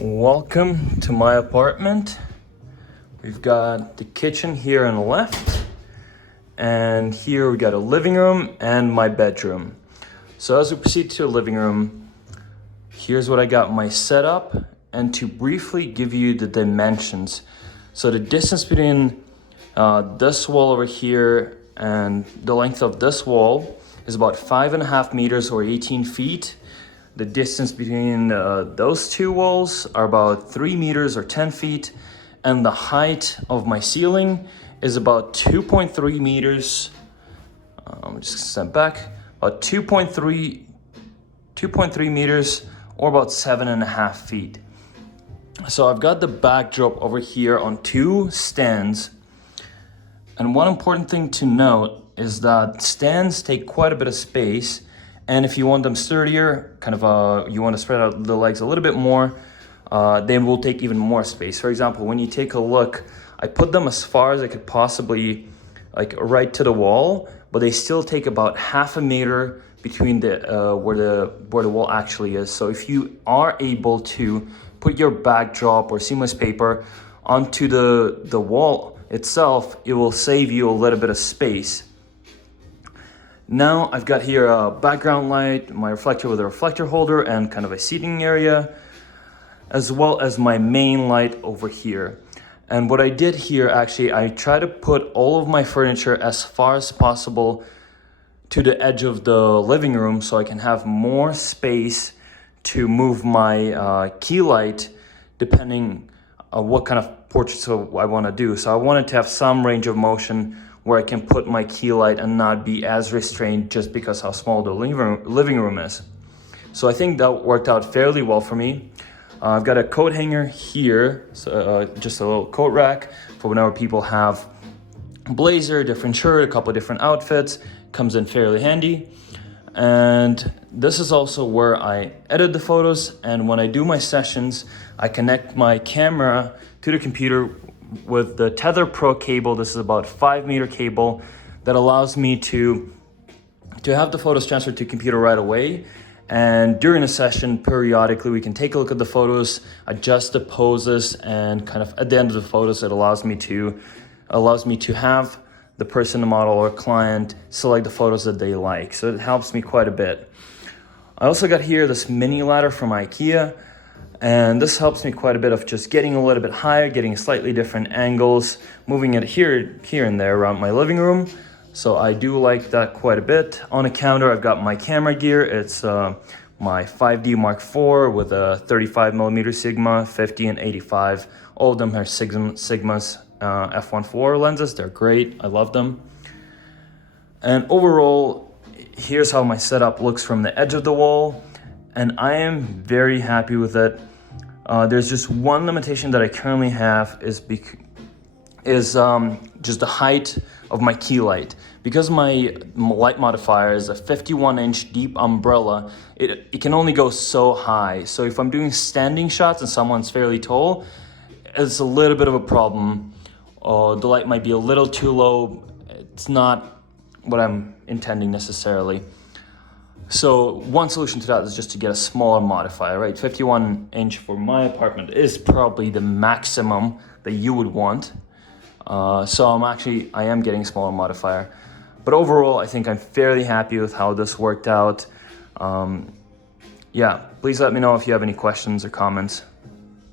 Welcome to my apartment. We've got the kitchen here on the left, and here we got a living room and my bedroom. So as we proceed to the living room, here's what I got my setup, and to briefly give you the dimensions. So the distance between this wall over here and the length of this wall is about 5.5 meters or 18 feet. The distance between those two walls are about 3 meters or 10 feet. And the height of my ceiling is about 2.3 meters. I'm just gonna step back. About 2.3 meters or about 7.5 feet. So I've got the backdrop over here on two stands. And one important thing to note is that stands take quite a bit of space. And if you want them sturdier, you want to spread out the legs a little bit more, they will take even more space. For example, when you take a look, I put them as far as I could possibly, like right to the wall, but they still take about 0.5 meter between where the wall actually is. So if you are able to put your backdrop or seamless paper onto the wall itself, it will save you a little bit of space. Now I've got here a background light, my reflector with a reflector holder and kind of a seating area, as well as my main light over here. And what I did here, actually, I try to put all of my furniture as far as possible to the edge of the living room so I can have more space to move my key light depending on what kind of portraits I want to do. So I wanted to have some range of motion where I can put my key light and not be as restrained just because how small the living room is. So I think that worked out fairly well for me. I've got a coat hanger here, so just a little coat rack for whenever people have a blazer, different shirt, a couple of different outfits. Comes in fairly handy. And this is also where I edit the photos, and when I do my sessions, I connect my camera to the computer with the Tether Pro cable. This is about 5 meter cable that allows me to have the photos transferred to computer right away. And during a session, periodically, we can take a look at the photos, adjust the poses, and kind of at the end of the photos, it allows me to have the person, the model or client select the photos that they like. So it helps me quite a bit. I also got here this mini ladder from IKEA. And this helps me quite a bit of just getting a little bit higher, getting slightly different angles, moving it here and there around my living room. So I do like that quite a bit. On a counter, I've got my camera gear. It's my 5D Mark IV with a 35mm Sigma, 50 and 85. All of them are Sigma's f1.4 lenses. They're great. I love them. And overall, here's how my setup looks from the edge of the wall. And I am very happy with it. There's just one limitation that I currently have is just the height of my key light. Because my light modifier is a 51-inch deep umbrella, it can only go so high. So if I'm doing standing shots and someone's fairly tall, it's a little bit of a problem. The light might be a little too low. It's not what I'm intending necessarily. So one solution to that is just to get a smaller modifier, right? 51-inch for my apartment is probably the maximum that you would want. So I am getting a smaller modifier. But overall, I think I'm fairly happy with how this worked out. Yeah, please let me know if you have any questions or comments.